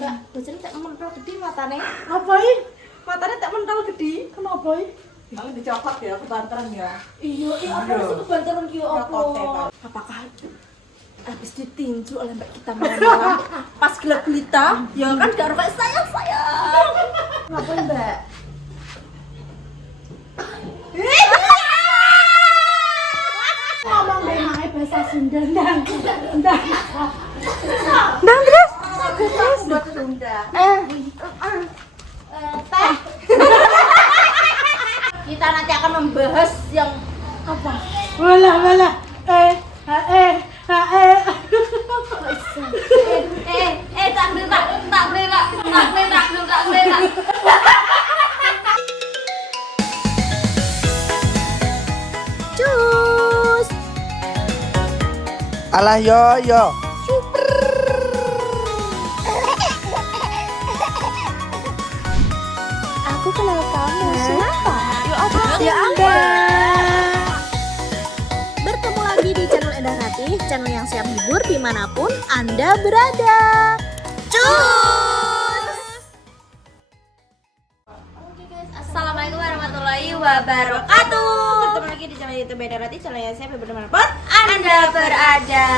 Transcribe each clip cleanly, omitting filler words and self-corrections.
Enggak, bojone tak mental gede matane. Ngapain? Matane tak mental gede. Kenapa? Kalau dicoklat ya, kebanteran ya. Iya, apa sih kebantaran ki Ya, opo? kotek. Apakah habis ditinju oleh mbak kita malam pas gelap gulita ya kan gak kayak sayang ngapain mbak Ngomong memangnya bahasa Sunda, ndang terus buat Sunda teh kita nanti akan membahas yang apa Walah tak beli. Cus. Alah yo. Aku kenal kamu. Siapa? Ya Anda. Bertemu lagi di channel Endah Ratih, channel yang siap hibur dimanapun Anda berada. Cus! Oke guys, assalamualaikum warahmatullahi wabarakatuh. Bertemu lagi di channel YouTube Endah Ratih, channel yang siap hibur dimanapun Anda berada.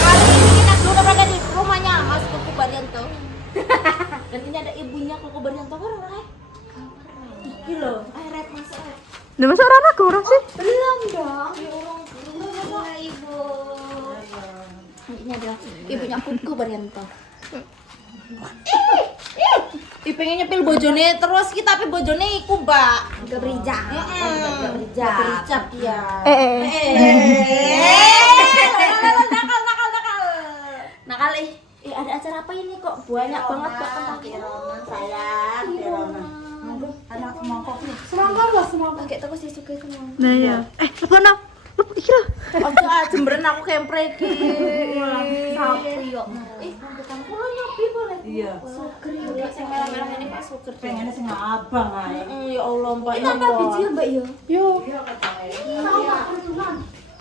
Kali ini kita sudah berada di rumahnya Mas Kuku Baryanto. Dan ini ada ibunya Kuku Baryanto kan orang iki loh, rep masuk rep. Udah masuk orang aku orang sih? Belum dong, ya orang belum ibu. Ini adalah ibunya Kuku Baryanto. Ih, pengen nyepil bojone terus kita tapi bojone iku, Mbak. Gak berijak. Gak berijak ya. Nakal ada acara apa ini kok banyak banget kok tentang Roman sayang, Roman. Anak mangkok nih. Semangka. Kayak toko sih suka semua. Nah ya. Apa no? Iki lho. Ojo jemberen aku kempre iki. Sapi yo. Bukan kulo nyobi boleh. Iya. Suger yo, sing merah-merah ini Pak suger. Pengennya sing abang ae. Ya Allah, Mbak. Ini tambah biji Mbak yo. Yo. Iya katanya.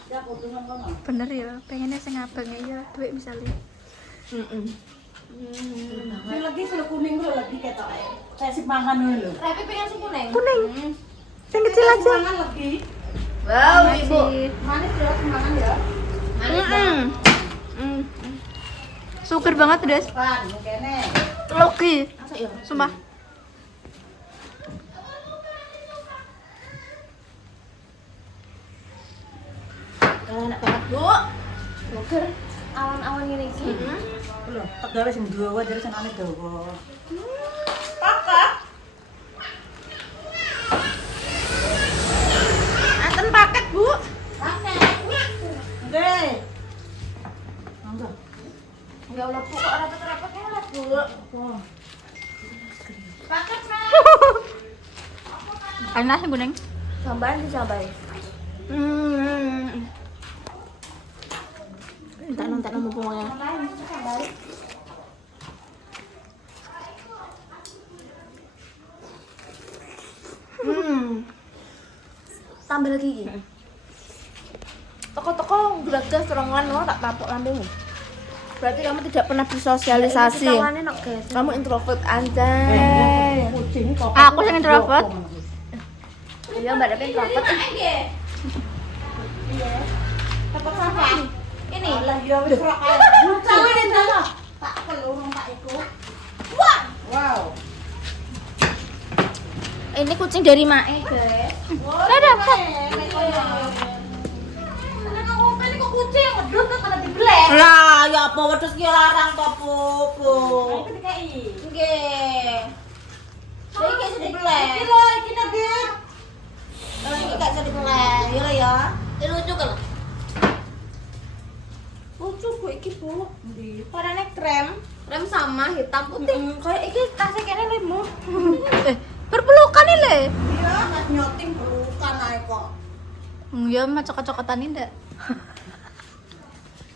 Ya kudunan kono. Bener ya, pengennya sing abang ya, duit misalnya. Ini lagi sel kuning lho lagi ketok ae. Kayak sing mangan lho. Repi pengen sing kuning. Kuning. Yang kecil aja. Mangan lagi. Wow, Ibu. Manis ya, mangan ya. Sugar banget, Des. Pan, kene. Logi. Masa ya? Sumpah. Enak banget, Bu. Suger. Awan-awan ngene iki. Lho, tak gawe sing dawa dari senane dawa. Anten paket, Bu. Nggih. Monggo. Ya Allah, Bu, kok rapet-rapet lah, Bu. Paket, Mas. Enak sih kuning. Gambaran dicabai. Tak nemu pokoknya. Tambah lagi iki. Toko-toko gelagas terongan lo tak tapuk lambemu. Berarti kamu tidak pernah bersosialisasi. Kamu introvert anjay. Kucing kok. Aku sing introvert. Iya, Mbak Devi introvert. Tempat sampah. Ini. Lah ya wis ora kae. Cawe ndang. Tak pelurung tak iku. Wah. Wow. Ini kucing dari Mae, guys. Ada apa? Ini kok kucing wedhus kok kena dibelek. Lah ya apa wedhus ki larang to, Bu. Iki dikai. Nggih. Iki gak iso dibelek. Iki lho, iki nggih. Iki gak iso dibelek. Yo ya. Ini lucu kan? Lucu gue iki, Bu. Ndi? Warnanya krem sama hitam putih. Kayak iki tasnya kene lemu. Berpelukan nih le. Iya, nak nyoting bukan ae kok. Ya mah cokot-cokotan ndak.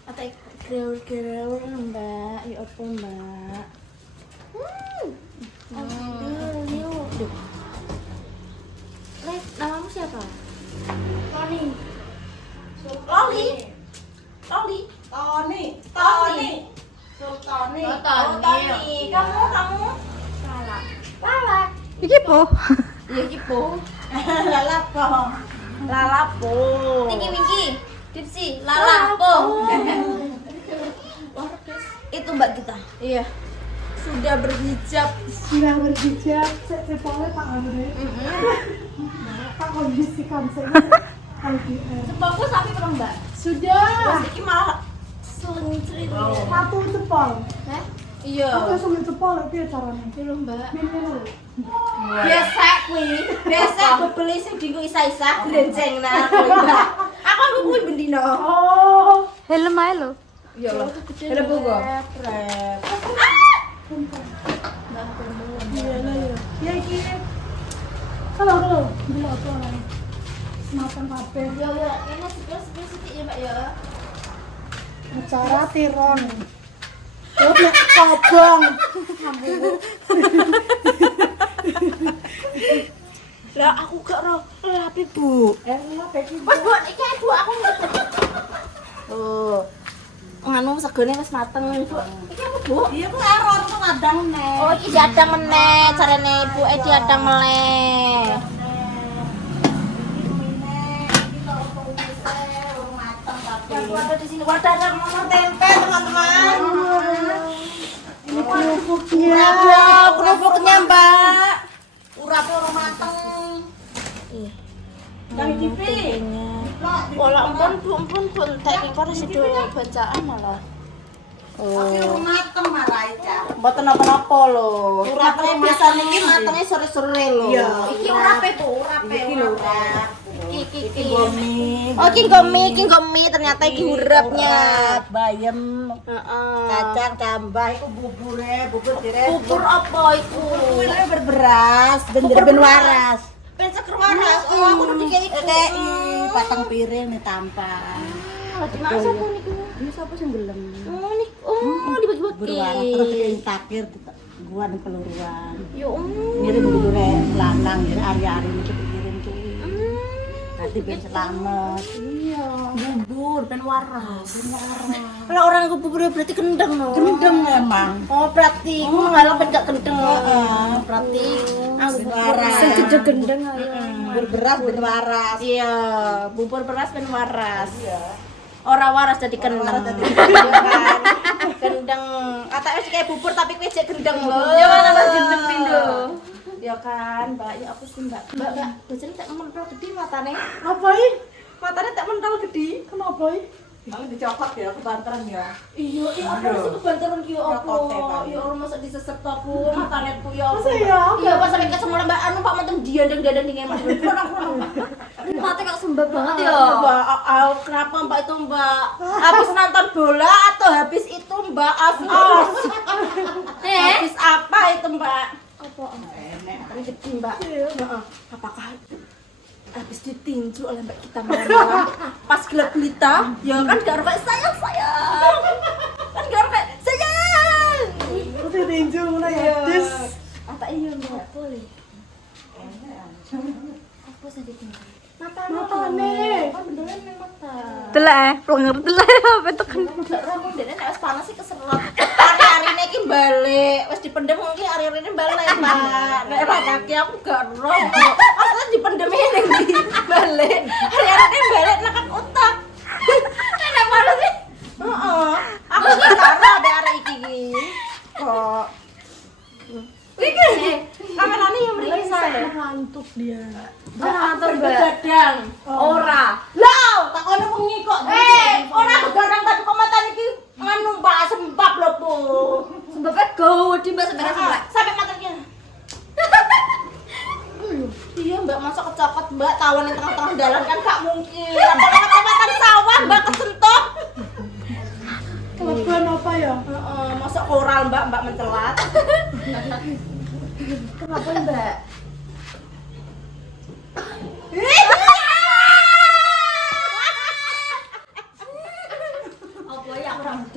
Atau greur-greur Mbak. Ya apa, Mbak? Yuk. Les, namamu siapa? Tony. Loli. Tony. Sultani. Oh, Tony. Kamu. Lala. Iki po. Iya kipo. Lalapo. Lalapo. Tinggi Winky. Dipsi, Lalapo. Itu Mbak kita. Iya. Sudah berhijab. Sudah berhijab, sepolnya tak ada. Tak kondisikan saya. Sepatu sapi belum Mbak? Sudah. Iki malah selincrit. Satu cepol. Hah? Iya. Aku sulit cepol itu ya caranya. Belum Mbak. Minum. Biasa kuwi. Biasa aku beli sing dienggo isa-isa blenceng nah kuwi Mbak. Aku kuwi bendino. Oh. Helm ae lho. Iya lah. Ada bogo. Iya lah ya. Ya iki. Kalau bila apa lah. Semacam apa? Ya ya, ini sebelah sithik ya Mbak ya. Acara tiron. Oh, nek kobong. Lah aku gak ro lapi Bu. Lah iki. Wes Bu, iki Bu aku. Oh. Nganu segone wis mateng Bu. Iki apa Bu? Iya ku error ku kadang nek. Oh, iki diadang meneh, carane Ibu diadang meneh. Yang ada di sini wadah ada mama tempe teman-teman. Ini kerupuknya. Kerupuknya Mbak. Urape ora mateng. Kami TV. Pola ampun tak iki kok sido bacaan malah. Tapi mateng marai Cak. Mboten napa-napa lho. Urape biasane iki matenge sore-sore lho. Iya. Iki urape Bu, urape. Iki lho. Iki Gomi. Oh, iki gomi ternyata iki urapnya. Bayem. Heeh. Kacang tambah iku bubur dire. Bubur apa iku? Kuwi berberas, ben waras. Ben seger waras. Oh, aku udah dikei Patang piring nih tampah. Masa apa niku? Ini siapa sing gelem? Oh, dibagi-bagi. Berwaras terus yang takir gua ning peluruan. Ya Ngirim bubure lanang ya ari-ari iki dikirim kuwi. Nanti ben selamat. Iya. bubur ben waras. Lah orang aku bubur berarti kendeng no. Gendeng memang. Oh, berarti aku ngalap gak kendeng. Berarti aku waras. sing jedeg gendeng ayo. Bubur beras ben waras. Iya, bubur beras ben waras. Ora waras jadi kendeng. Kendeng. Katanya sih kayak bubur tapi kowe jek gendeng lho. Ya kan ana gendeng pindo. Ya kan, Mbak. Ya aku sih, Mbak. Mbak, bojone tak mental gede matane. Apa ini? Matane tak mental gede. Kenapa ini? Aku dicokot ya, kebanteran ya. Iya, apa sih kebanteran ki opo? Nyokote, Pak. Ya ora masa disesep to aku, matane ku ya. Masa ya? Iya, pas sampe kesemula Mbak anu Pak mentem diandeng-dandeng dengan Mas. Mate kok sembah banget ya. Mbak, kenapa Mbak itu Mbak? Habis nonton bola atau habis itu Mbak Afos? Habis apa itu Mbak? Apa? Enak, gede Mbak. Heeh. Apakah habis ditinju oleh Mbak kita malam-malam pas gelap gulita? Ya kan gak kayak sayang. Kan gak kayak sayang. Terus ditinju mana ya? Dis. Apa iya Mbak? Boleh. Apa sih ditinju? Matane. Kan beneran nih mata. Delek, plenger delek apa tekan. Gak roh mung dene nek wis panas sih keserot. Hari-harine iki balik, wis dipendem mungkin hari-harine balik, Mbak. Nek kaki aku gak roh. Asal dipendem ning ndi balik. Hari-harine balik nekan otak. Nek panas sih. Heeh. Aku ki gak roh be arek iki. Kok iki kamerane yang merisa lho. Ngantuk dia. Nonton begadang. Ora. Lah, tak ono wengi kok. Ora begadang tapi kok matane iki nganu Mbak sembab lho, Bu. Sembabnya gede Mbak sebenarnya Mbak. Sampai mata iki. Iya, Mbak, masa kecokot Mbak tawon yang tengah-tengah dalan kan gak mungkin. Apa kecamatan sawah Mbak kesentuh. Kelebihan apa ya? Heeh, masa koral Mbak mencelat. Kenapa Mbak? Apa ya aku rambut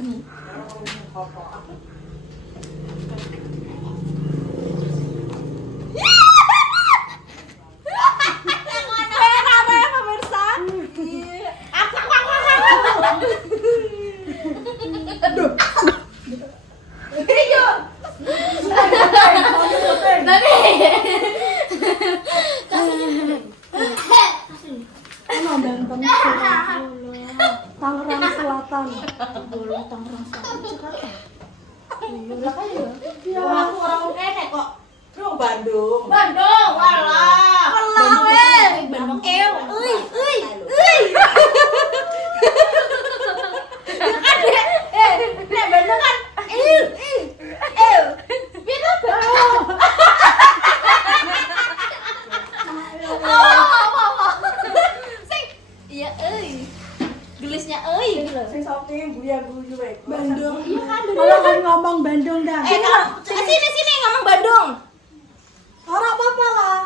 Emang Banten Surat Tangerang Selatan. Boleh Tangerang Selatan Jakarta. Lah kan ya. Ya aku orang kene kok. Lu Bandung. Bandung, walah. Walah weh. Bandung ew. Euy. Ya kan Dek. Nek Bandung kan ew. Beda Bandung. Sing iya euy. Gelisnya euy gitu. Sing shopping guya-guyu wae. Bandung. Iya kan Kalau kan ngomong Bandung dah. sini ngomong Bandung. Ora apa-apa lah.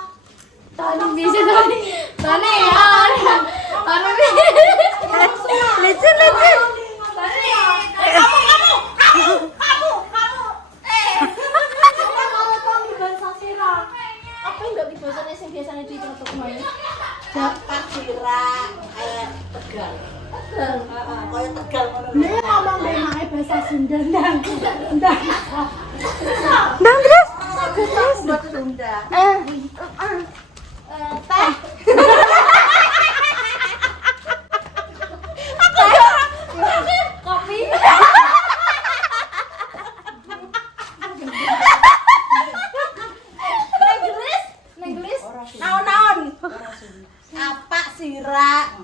Tadi bisa tadi. Tadi ya. Tadi. Lecet. Apa yang nggak bahasanya yang biasanya di TikTok kemarin? Jakarta Sirah Tegal. Tegal. Kayak Tegal ngono. Ini ngomong memangnya bahasa Sunda ndang. Ndang. Dan terus. Buat Sunda. Teh. Kopi. Nenggelis. Naon. Apa Sirah?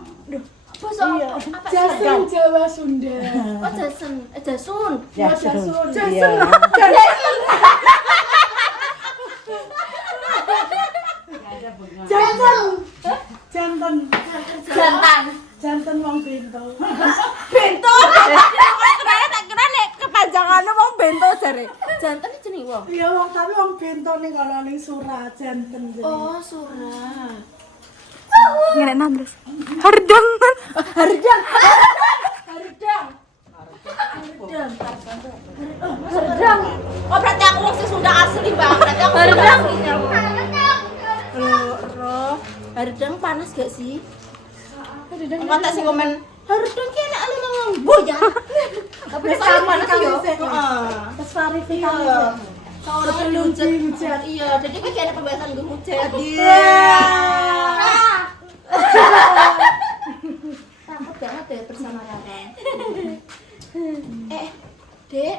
Basa apa? Jasun Jawa Sunda. Oh, Jasun. Jasun. Jasun. Jasun. Janten wong bento. Bento. Tak kira nek kepanjangannya wong bento jare. Janten iki jenenge wong. Iya wong tapi wong bento ning kalau ning Surat janten. Oh, Surat. Ngene nang terus. Hardang. Hardang. Oh, berarti aku wong sing Sunda asli, Bang. Berarti aku Hardang. Hardang panas gak sih? Engko tak sing komen Hardang ki enak lu nang boya. Tapi saya panas yo. Heeh. Terus verifikasi. Kalau perlu hujan. Iya, jadi kayak ada pembahasan gue hujan. Takut banget ya bersama Rara. Dek.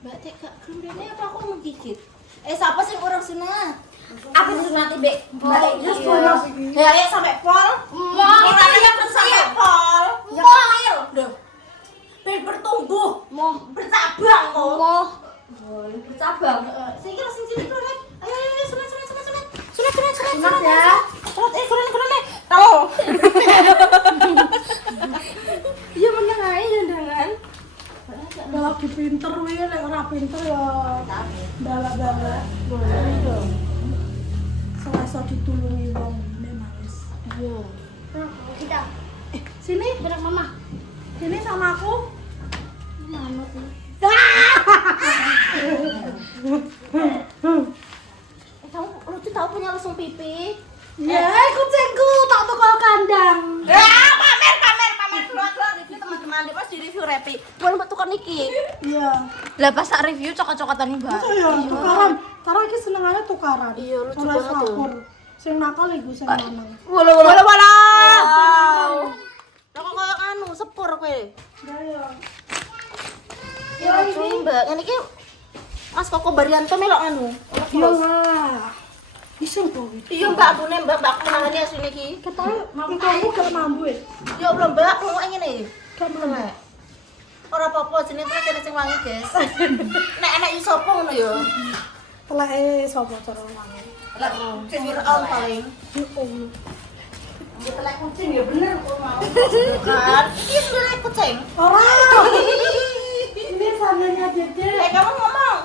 Mbak Tek gak kerundene apa aku mau gigit? Siapa sih orang sana? Aku disuruh nanti, Bek. Mbak, ya, ayo sampai pol. Kita lihat sampai pol. Pol. Pengen bertumbuh. Bercabang, mau. Bercabang. Saya kira sini dulu, Nek. Ayo, sunat. Sunat ya. Sunat. Tahu. Iya menang aja jangan. Kalau lagi pinter wih, nek ora pinter ya bala-bala. Boleh dong. Selasa ditulungi wong nemalis. Iya. Kita. Sini bareng mama. Sini sama aku. Manut nih. Kamu lucu tahu punya lesung pipi? Ya, kucingku tak tukar kandang. Pamer keluar review teman-teman di pas di review Repi. Boleh mbak tukar niki. Iya. Lah pas tak review cokot-cokotan Mbak. Masa ya tukaran. Karena iki senengannya tukaran. Iya, lucu Ora banget tuh. sakur. Sing nakal iku sing lanang. Wala. Wow. Lah kok koyo anu sepur kowe. Ya ya. Ya lucu mbak. Ngene iki Mas Koko Baryanto melok anu. Iya lah. Iseng kok. Iya mbak aku nih mbak menangani asli iki. Ketahu kamu gak mampu ya? Ya Allah mbak aku mau ngene. Gak mampu. Ora apa-apa jenenge terus sing wangi, guys. Nek enak yo sapa ngono ya. Teleke sapa cara wangi? Lah, sing Fir'aun paling. Ya Allah. Telek kucing ya bener kok mau. Kan, iki sebenarnya kucing. Ora. Ini samanya Dede. Kamu ngomong.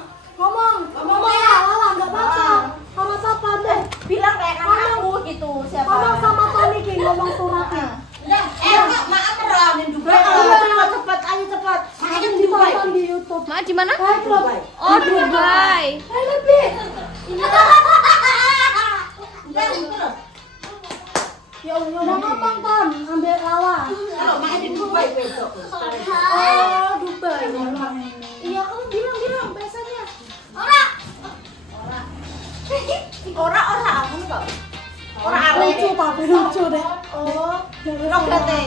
Ngomong ya, Lala enggak apa-apa. Sama siapa deh? Bilang kayak nama aku gitu, siapa? Ngomong sama Tony Ki, ngomong suratnya. Maaf Ron, di Dubai. Ayo cepat. Makanya ditonton di YouTube. Ma di mana? Hai, Klub. Oh, Dubai. Hai, lebih. Ya Allah, udah ngomong Ton, ambil Lala. Kalau main di Dubai besok. Oh, Dubai. Iya, kamu bilang biasanya. Ora. tapi lucu deh. Oh, rogate.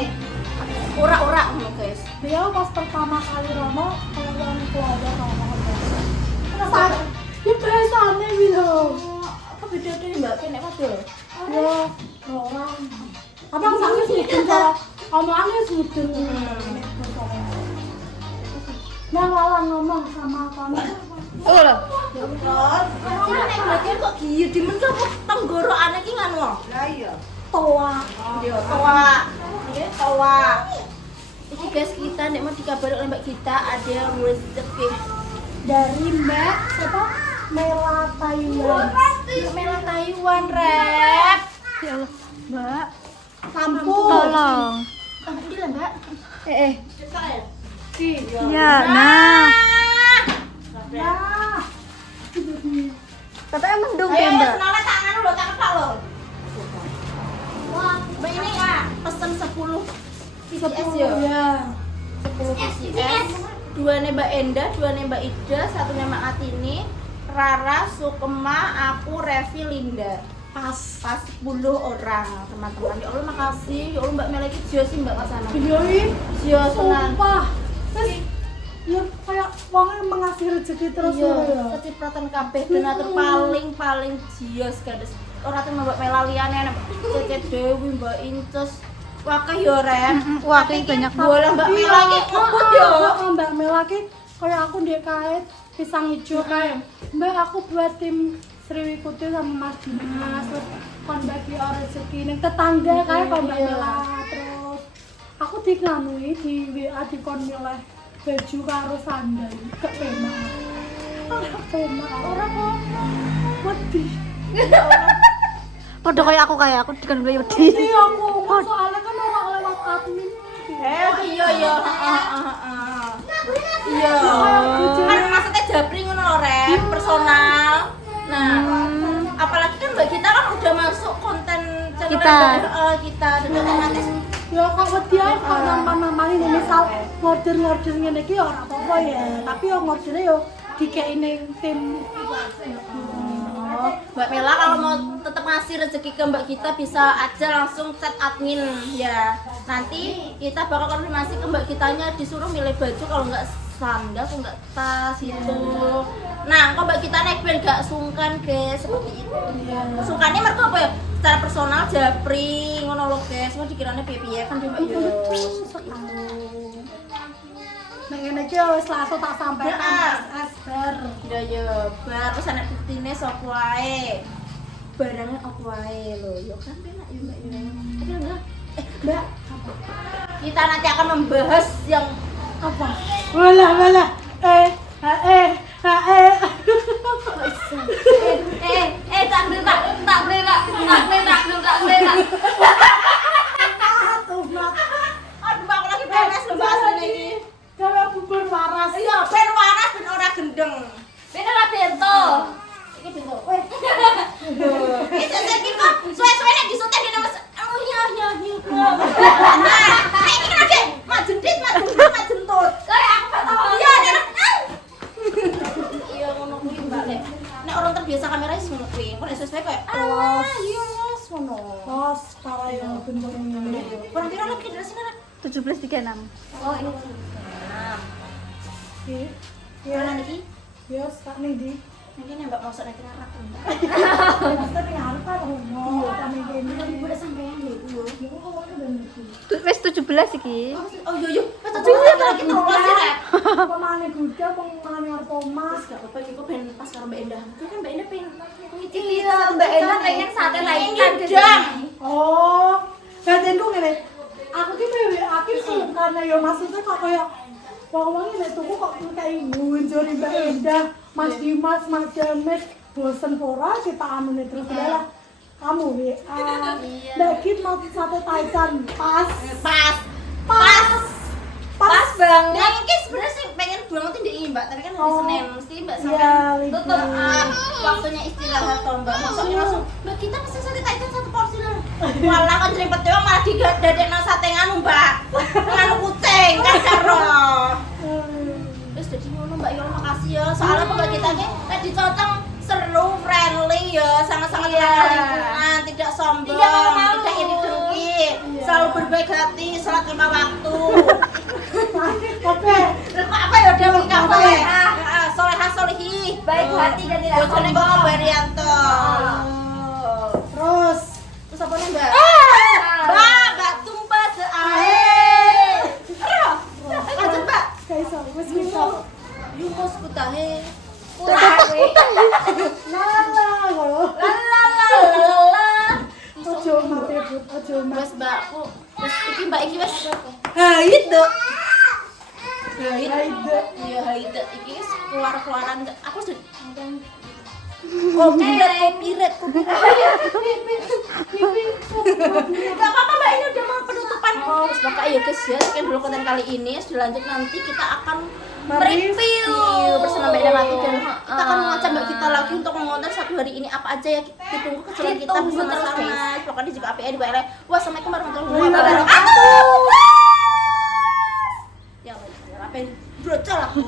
Ora ngono, guys. Dia pas pertama kali Rono kalau yang keluarga sama terus ada ya biasanya gitu. Apa bedanya Mbak Nek padha? Ya orang abang sakit sih cara omongannya sudah nah lalang ngomong sama kamu Oh lho. Cuma nek bagian kok giyu dimen apa tenggorokane ki nganu. Lah iya. toa Yo toa. Nggih, toa. Iki guys kita nek mau dikabari oleh Mbak kita ada rezeki. dari Mbak siapa Mela Taiwan Mela Taiwan rep. Ya Allah, Mbak. lampu Tolong. Ini lah Mbak. Ya, nah. nah Katanya mendung Ayo ya, Mbak. senoleh tangan lho, tak kepak lho. Wah, Mbak ini pesen 10 PCS ya. ya 10 PCS. 2 nih Mbak Enda, 2 nih Mbak Ida, 1 nih Mbak Atini, Rara, Sukema, aku, Revi, Linda. Pas 10 orang teman-teman. Ya Allah makasih. Ya Allah Mbak Mela iki jio sih Mbak Masana. videoin Jio tenan. sumpah terus ya kayak wongnya mengasih rezeki terus Iya, ya kecipratan kabeh donatur paling jios gadis. Ora temen Mbak Mela liyane Mbak Cece Dewi, Mbak Incus. Wakah yo Ren. Wah, kayak banyak banget. Bola Mbak Mela iki opo yo? Mbak Mela ki kayak aku dia kait pisang hijau kayak Mbak aku buat tim Sriwikuti sama Mas Dimas terus kon bagi rezeki ning tetangga kayak kon Mbak Mela terus aku diklanui di WA di kon milih baju karo sandal gak penak ora kok wedi Padha kayak aku dikan beli wedi. wedi aku kok soalnya kan ora lewat admin Iya iya, heeh. Iya. Kan maksudnya japri ngono lho Ren, personal. Nah, apalagi kan Mbak kita kan udah masuk konten channel kita dan otomatis ya kok wedi ae kok nambah-nambahin misal ngorder ngene iki ya ora apa-apa ya tapi yo ngordernya yo dikei ning tim Mbak Mela kalau mau tetap ngasih rezeki ke Mbak kita bisa aja langsung chat admin ya. Nanti kita bakal konfirmasi ke Mbak kitanya disuruh milih baju kalau nggak sandal atau nggak tas itu. Nah, kalau Mbak kita naik band gak sungkan guys seperti itu. Sungkannya mereka apa ya? Secara personal japri ngono lho guys. Mau dikiranya piye-piye kan Mbak yo. Nek ngene iki wis langsung tak sampaikan bar. Ya yo, bar terus anak buktine sapa wae. Barangnya apa wae lho. Yo kan enak yo Mbak yo. Tapi enggak. Mbak, kita nanti akan membahas yang Apa? Wala. tak beli. Tuh, Mak. Aduh, aku lagi panas lho bahas ini. Kayak bubur waras. Iya, ben waras ben ora gendeng. Ben ora bento. Iki bento. Weh. Iki iki kok suwe-suwe nek disute dene Mas. Oh iya. Nah, iki kan aja mak jendit. Kayak aku pertama. Iya, nek. Iya ngono kuwi Mbak Lek. Nek orang terbiasa kamera wis ngono kuwi. Kok nek sesuai kayak iya Mas ngono. Tos, para yo bentuk ngene. Kurang piro lagi dari sini Rak? 17.36. Oh, ini. Iki. Mana iki? Yo, sak ning di. Mungkin Mbak mau sok nek Rak. Kita ning arep kan ngono, kami kene. Ibu udah sampean ya ibu. Yo kok ora bener iki. Wis 17 iki. Oh iya. Mas coba lagi terus sih Rak. Pemane gudeg, pemane arep omas. Gak apa-apa iki kok ben pas karo Mbak Endah. Itu kan Mbak Endah pengen ngicipi. Iya, Mbak Endah pengen sate lagi kan Gedang. Oh, badanku ngene. Aku ki aku sungkan ya maksudnya kok kayak wong-wong nek tuku kok kayak muncul Mbak Endah, Mas Dimas, Mas Jamet, bosen ora kita anune terus lah. Kamu WA. Mbak Kit mau sate Taichan pas banget. Nah, ini sebenarnya sih pengen banget di Mbak, tapi kan hari Senin mesti Mbak Iya, sampai libur. tutup waktunya istirahat toh Mbak. Masuknya langsung Mbak kita pesen sate Taichan 1 porsi lah. Walah kan jerempet dewa malah dadekno sate nganu Mbak. Nganu kucing kan karo. Wis dadi ngono Mbak yo makasih ya. Soalnya Mbak kita ki nek dicocok seru, friendly ya, sangat-sangat ramah lingkungan, tidak sombong, tidak selalu berbaik hati, salat 5 waktu. Oke. Apa ya Dewi kafe? Solehah solihih. Baik hati dan tidak Bojone kok sombong. Berianto. Terus Terus apa nih, Mbak? Mbak tumpah seae. Lanjut, Mbak. kayak so, wis bisa. Yukos putahe. Putahe. Lala kok. Lalalala. Ojo mati Bud, ojo mati. Wes Mbakku. Wes iki Mbak iki wes. Haid dok. Haid. Haide. Iya haid iki wis keluar-keluaran aku sudah copyright. Gak apa-apa Mbak, ini udah mau penutupan. Oh, maka ya guys ya, sekian dulu konten kali ini. Lanjut nanti kita akan mereview bersama Mbak Rati dan kita akan mengajak Mbak kita lagi untuk mengonten satu hari ini apa aja ya, ditunggu kejutan kita Ditunggu terus, bersama-sama. guys. Pokoknya juga API di bawah. Wassalamualaikum warahmatullahi Waalaikumsalam. wabarakatuh. Ya apa ini? Brocol aku.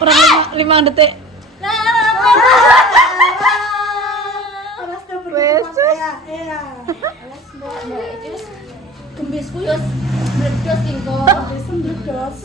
Kurang 5 detik. Alas dah pergi saya. Iya. Gembisku yos bledos kingko. Sembledos.